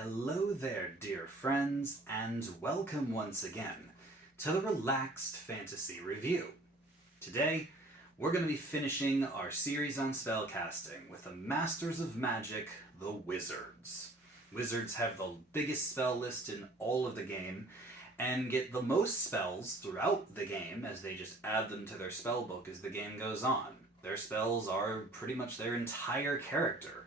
Hello there, dear friends, and welcome once again to the Relaxed Fantasy Review. Today, we're going to be finishing our series on spellcasting with the Masters of Magic, the Wizards. Wizards have the biggest spell list in all of the game, and get the most spells throughout the game as they just add them to their spell book as the game goes on. Their spells are pretty much their entire character.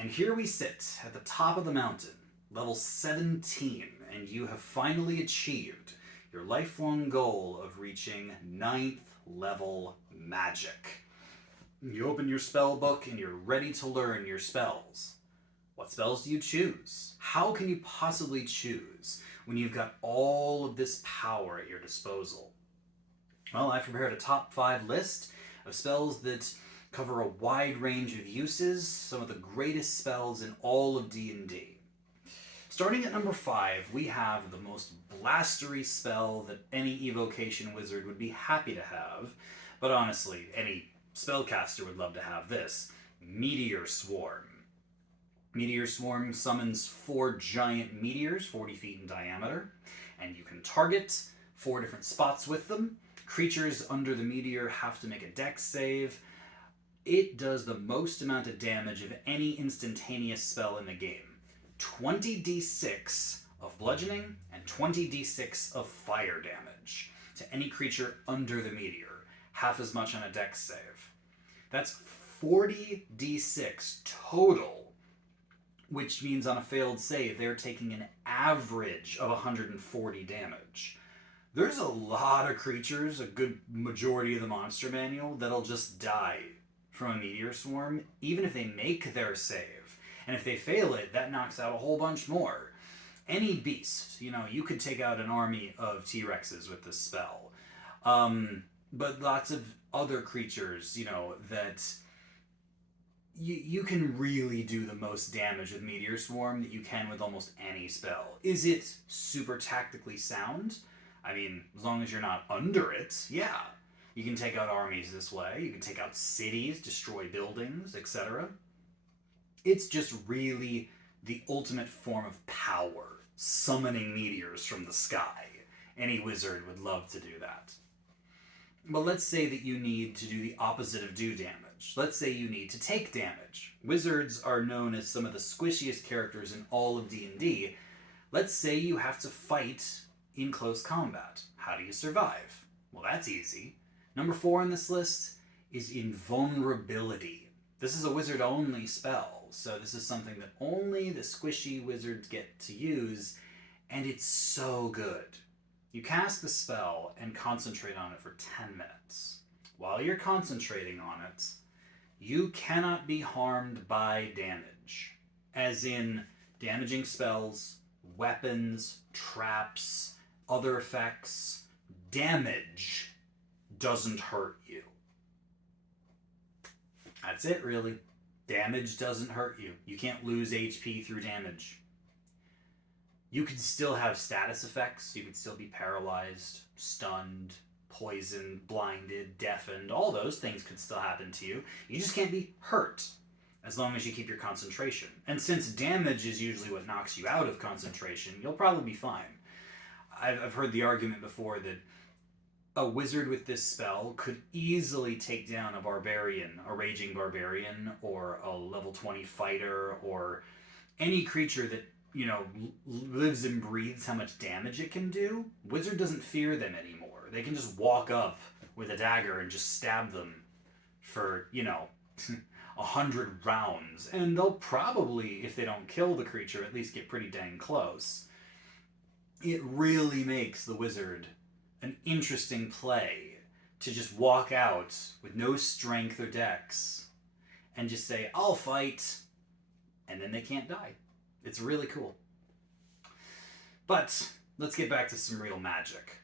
And here we sit at the top of the mountain, level 17, and you have finally achieved your lifelong goal of reaching 9th level magic. You open your spell book and you're ready to learn your spells. What spells do you choose? How can you possibly choose when you've got all of this power at your disposal? Well, I've prepared a top 5 list of spells that cover a wide range of uses, some of the greatest spells in all of D&D. Starting at number 5, we have the most blastery spell that any evocation wizard would be happy to have, but honestly, any spellcaster would love to have this: Meteor Swarm. Meteor Swarm summons 4 giant meteors, 40 feet in diameter, and you can target 4 different spots with them. Creatures under the meteor have to make a dex save. It does the most amount of damage of any instantaneous spell in the game. 20d6 of bludgeoning and 20d6 of fire damage to any creature under the meteor. Half as much on a dex save. That's 40d6 total, which means on a failed save, they're taking an average of 140 damage. There's a lot of creatures, a good majority of the monster manual, that'll just die from a Meteor Swarm, even if they make their save. And if they fail it, that knocks out a whole bunch more. Any beast, you could take out an army of T-Rexes with this spell. But lots of other creatures, that you can really do the most damage with Meteor Swarm that you can with almost any spell. Is it super tactically sound? I mean, as long as you're not under it, yeah. You can take out armies this way. You can take out cities, destroy buildings, etc. It's just really the ultimate form of power, summoning meteors from the sky. Any wizard would love to do that. But let's say that you need to do the opposite of do damage. Let's say you need to take damage. Wizards are known as some of the squishiest characters in all of D&D. Let's say you have to fight in close combat. How do you survive? Well, that's easy. Number 4 on this list is Invulnerability. This is a wizard-only spell, so this is something that only the squishy wizards get to use, and it's so good. You cast the spell and concentrate on it for 10 minutes. While you're concentrating on it, you cannot be harmed by damage, as in damaging spells, weapons, traps, other effects. Damage doesn't hurt you. That's it, really. Damage doesn't hurt you. You can't lose HP through damage. You can still have status effects. You could still be paralyzed, stunned, poisoned, blinded, deafened. All those things could still happen to you. You just can't be hurt as long as you keep your concentration. And since damage is usually what knocks you out of concentration, you'll probably be fine. I've heard the argument before that a wizard with this spell could easily take down a barbarian, a raging barbarian, or a level 20 fighter, or any creature that, lives and breathes how much damage it can do. Wizard doesn't fear them anymore. They can just walk up with a dagger and just stab them for, 100 rounds. And they'll probably, if they don't kill the creature, at least get pretty dang close. It really makes the wizard an interesting play to just walk out with no strength or dex and just say, I'll fight, and then they can't die. It's really cool. But let's get back to some real magic.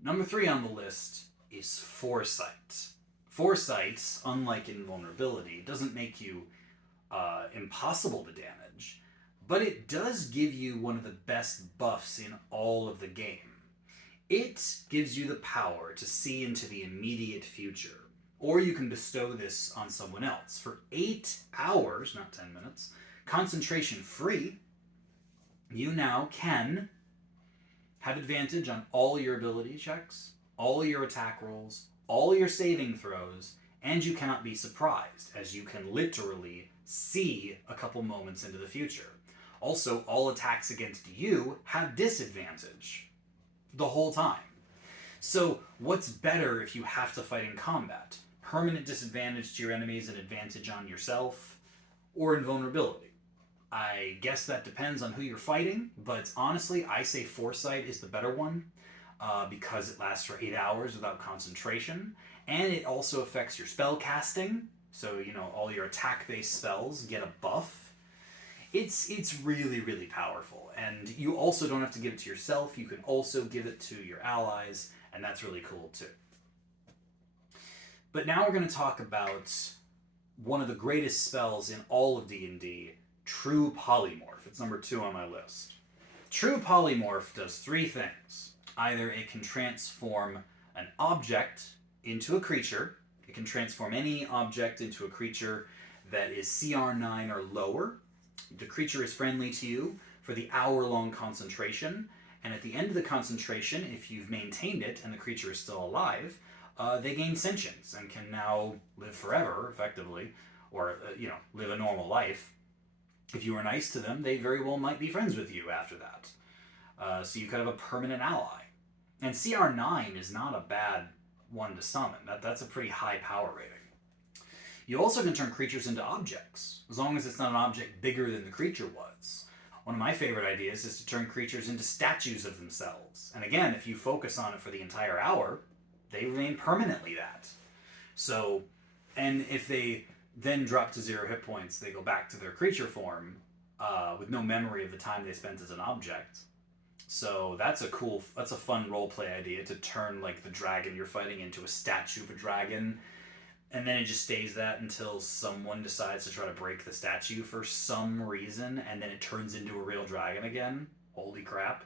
Number 3 on the list is Foresight. Foresight, unlike Invulnerability, doesn't make you impossible to damage, but it does give you one of the best buffs in all of the game. It gives you the power to see into the immediate future, or you can bestow this on someone else for 8 hours, not 10 minutes, concentration free. you now can have advantage on all your ability checks, all your attack rolls, all your saving throws, and you cannot be surprised, as you can literally see a couple moments into the future. Also, all attacks against you have disadvantage the whole time. So, what's better if you have to fight in combat? Permanent disadvantage to your enemies and advantage on yourself, or invulnerability? I guess that depends on who you're fighting, but honestly, I say Foresight is the better one because it lasts for 8 hours without concentration, and it also affects your spell casting. So all your attack-based spells get a buff. It's really, really powerful, and you also don't have to give it to yourself. You can also give it to your allies, and that's really cool too. But now we're going to talk about one of the greatest spells in all of D&D, True Polymorph. It's number 2 on my list. True Polymorph does 3 things. Either it can transform an object into a creature. It can transform any object into a creature that is CR 9 or lower. The creature is friendly to you for the hour-long concentration, and at the end of the concentration, if you've maintained it and the creature is still alive, they gain sentience and can now live forever, effectively, or live a normal life. If you were nice to them, they very well might be friends with you after that. So you could have a permanent ally. And CR 9 is not a bad one to summon. That's a pretty high power rating. You also can turn creatures into objects, as long as it's not an object bigger than the creature was. One of my favorite ideas is to turn creatures into statues of themselves. And again, if you focus on it for the entire hour, they remain permanently that. So, and if they then drop to 0 hit points, they go back to their creature form with no memory of the time they spent as an object. So that's a fun roleplay idea, to turn like the dragon you're fighting into a statue of a dragon, and then it just stays that until someone decides to try to break the statue for some reason, and then it turns into a real dragon again. Holy crap.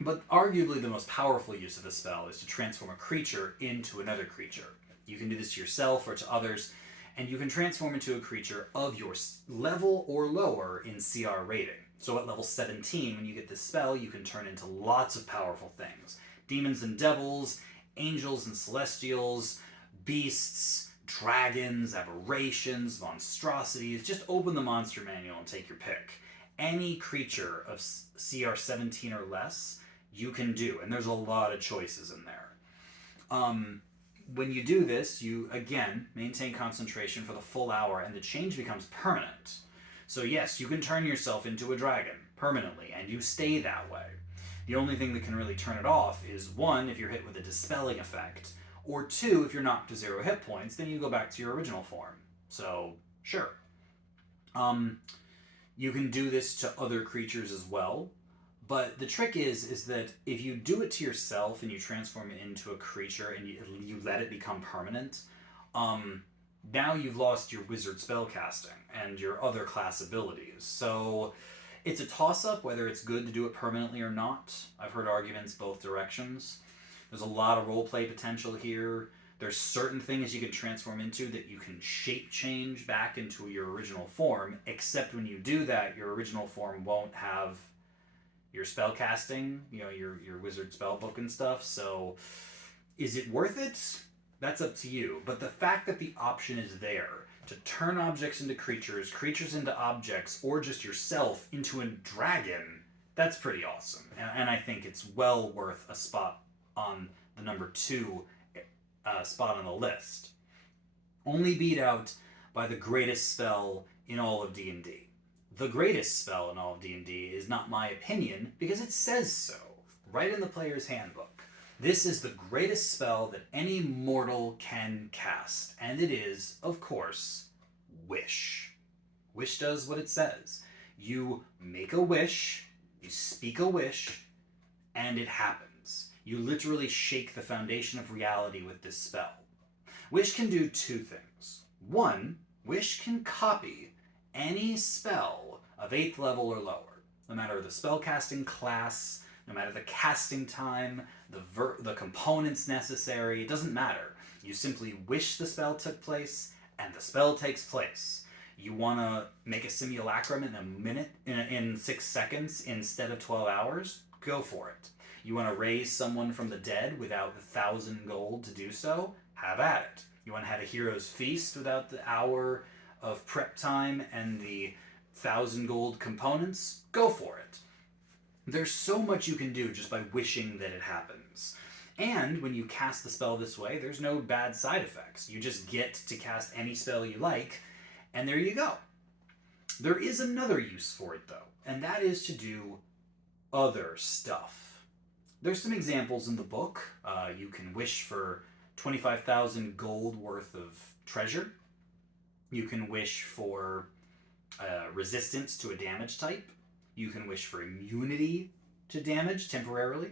But arguably the most powerful use of the spell is to transform a creature into another creature. You can do this to yourself or to others, and you can transform into a creature of your level or lower in CR rating. So at level 17, when you get this spell, you can turn into lots of powerful things. Demons and devils, angels and celestials, beasts, dragons, aberrations, monstrosities. Just open the monster manual and take your pick. Any creature of CR 17 or less, you can do, and there's a lot of choices in there. When you do this, you, again, maintain concentration for the full hour, and the change becomes permanent. So yes, you can turn yourself into a dragon permanently, and you stay that way. The only thing that can really turn it off is, 1, if you're hit with a dispelling effect, or 2, if you're knocked to 0 hit points, then you go back to your original form. So, sure. You can do this to other creatures as well, but the trick is that if you do it to yourself and you transform it into a creature and you let it become permanent, now you've lost your wizard spellcasting and your other class abilities. So it's a toss-up whether it's good to do it permanently or not. I've heard arguments both directions. There's a lot of roleplay potential here. There's certain things you can transform into that you can shape change back into your original form, except when you do that, your original form won't have your spell casting, your wizard spell book and stuff. So is it worth it? That's up to you. But the fact that the option is there to turn objects into creatures, creatures into objects, or just yourself into a dragon, that's pretty awesome. And I think it's well worth a spot on the number 2 spot on the list. Only beat out by the greatest spell in all of D&D. The greatest spell in all of D&D is not my opinion, because it says so, right in the player's handbook. This is the greatest spell that any mortal can cast, and it is, of course, Wish. Wish does what it says. You make a wish, you speak a wish, and it happens. You literally shake the foundation of reality with this spell. Wish can do 2 things. 1, Wish can copy any spell of 8th level or lower, no matter the spellcasting class, no matter the casting time, the components necessary. It doesn't matter. You simply wish the spell took place, and the spell takes place. You want to make a simulacrum in a minute, in 6 seconds instead of 12 hours? Go for it. You want to raise someone from the dead without 1,000 gold to do so? Have at it. You want to have a hero's feast without the hour of prep time and the 1,000 gold components? Go for it. There's so much you can do just by wishing that it happens. And when you cast the spell this way, there's no bad side effects. You just get to cast any spell you like, and there you go. There is another use for it, though, and that is to do other stuff. There's some examples in the book. You can wish for 25,000 gold worth of treasure. You can wish for resistance to a damage type. You can wish for immunity to damage temporarily.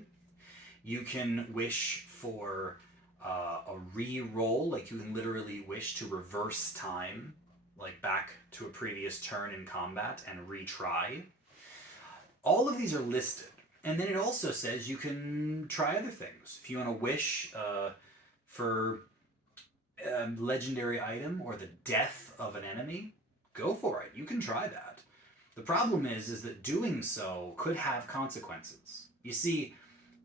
You can wish for a re-roll, like you can literally wish to reverse time, like back to a previous turn in combat and retry. All of these are listed. And then it also says you can try other things. If you want to wish for a legendary item or the death of an enemy, go for it. You can try that. The problem is that doing so could have consequences. You see,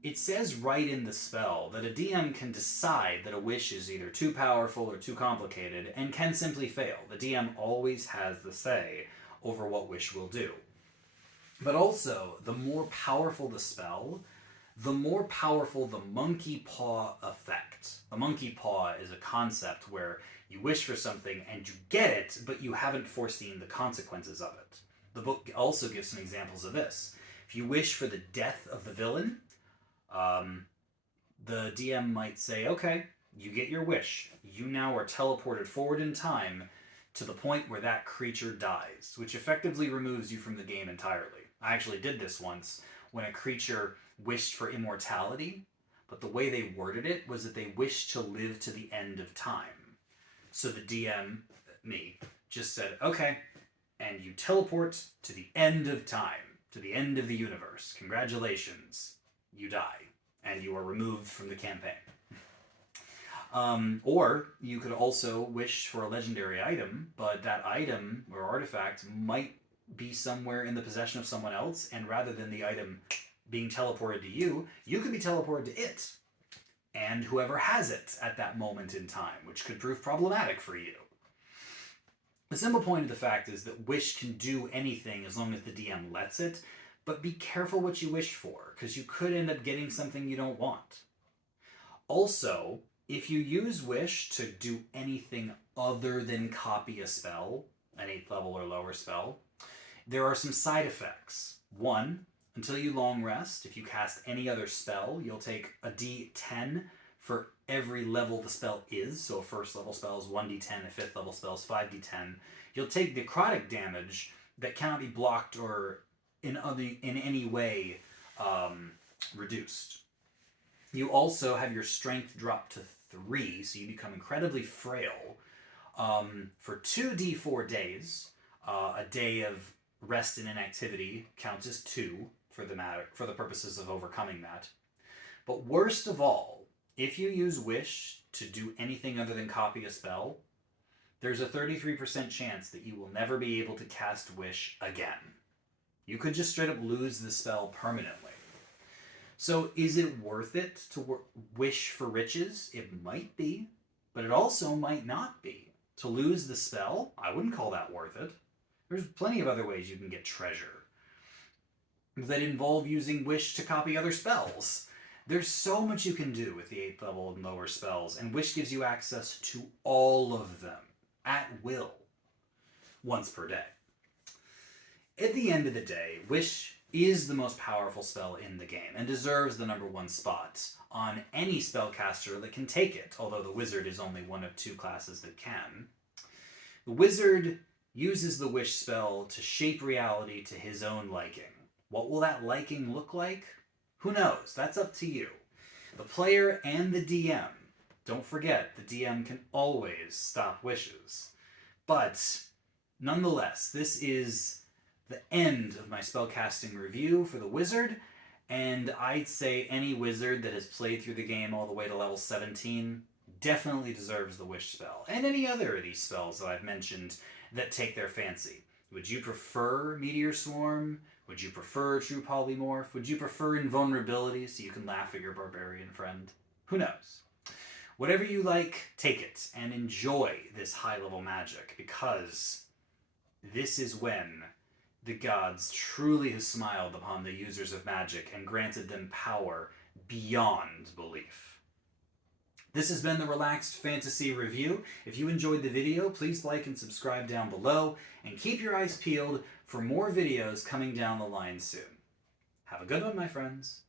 it says right in the spell that a DM can decide that a wish is either too powerful or too complicated and can simply fail. The DM always has the say over what wish will do. But also, the more powerful the spell, the more powerful the monkey paw effect. A monkey paw is a concept where you wish for something and you get it, but you haven't foreseen the consequences of it. The book also gives some examples of this. If you wish for the death of the villain, the DM might say, okay, you get your wish. You now are teleported forward in time to the point where that creature dies, which effectively removes you from the game entirely. I actually did this once when a creature wished for immortality, but the way they worded it was that they wished to live to the end of time. So the DM, me, just said, okay, and you teleport to the end of time, to the end of the universe. Congratulations, you die, and you are removed from the campaign. Or you could also wish for a legendary item, but that item or artifact might be somewhere in the possession of someone else, and rather than the item being teleported to you, you could be teleported to it, and whoever has it at that moment in time, which could prove problematic for you. The simple point of the fact is that wish can do anything as long as the DM lets it, but be careful what you wish for, because you could end up getting something you don't want. Also, if you use wish to do anything other than copy a spell, an 8th level or lower spell, there are some side effects. One, until you long rest, if you cast any other spell, you'll take a d10 for every level the spell is. So a 1st level spell is 1d10, a 5th level spell is 5d10. You'll take necrotic damage that cannot be blocked or in any way reduced. You also have your strength drop to 3, so you become incredibly frail for 2d4 days. A day of rest and inactivity counts as 2 for the purposes of overcoming that. But worst of all, if you use wish to do anything other than copy a spell, there's a 33% chance that you will never be able to cast wish again. You could just straight up lose the spell permanently. So is it worth it to wish for riches? It might be, but it also might not be. To lose the spell, I wouldn't call that worth it. There's plenty of other ways you can get treasure that involve using wish to copy other spells. There's so much you can do with the 8th level and lower spells, and wish gives you access to all of them at will, once per day. At the end of the day, wish is the most powerful spell in the game and deserves the #1 spot on any spellcaster that can take it, although the wizard is only one of 2 classes that can. The wizard uses the wish spell to shape reality to his own liking. What will that liking look like? Who knows? That's up to you. The player and the DM. Don't forget, the DM can always stop wishes. But nonetheless, this is the end of my spellcasting review for the wizard, and I'd say any wizard that has played through the game all the way to level 17 definitely deserves the wish spell, and any other of these spells that I've mentioned that take their fancy. Would you prefer Meteor Swarm? Would you prefer True Polymorph? Would you prefer Invulnerability so you can laugh at your barbarian friend? Who knows? Whatever you like, take it and enjoy this high-level magic, because this is when the gods truly have smiled upon the users of magic and granted them power beyond belief. This has been the Relaxed Fantasy Review. If you enjoyed the video, please like and subscribe down below, and keep your eyes peeled for more videos coming down the line soon. Have a good one, my friends.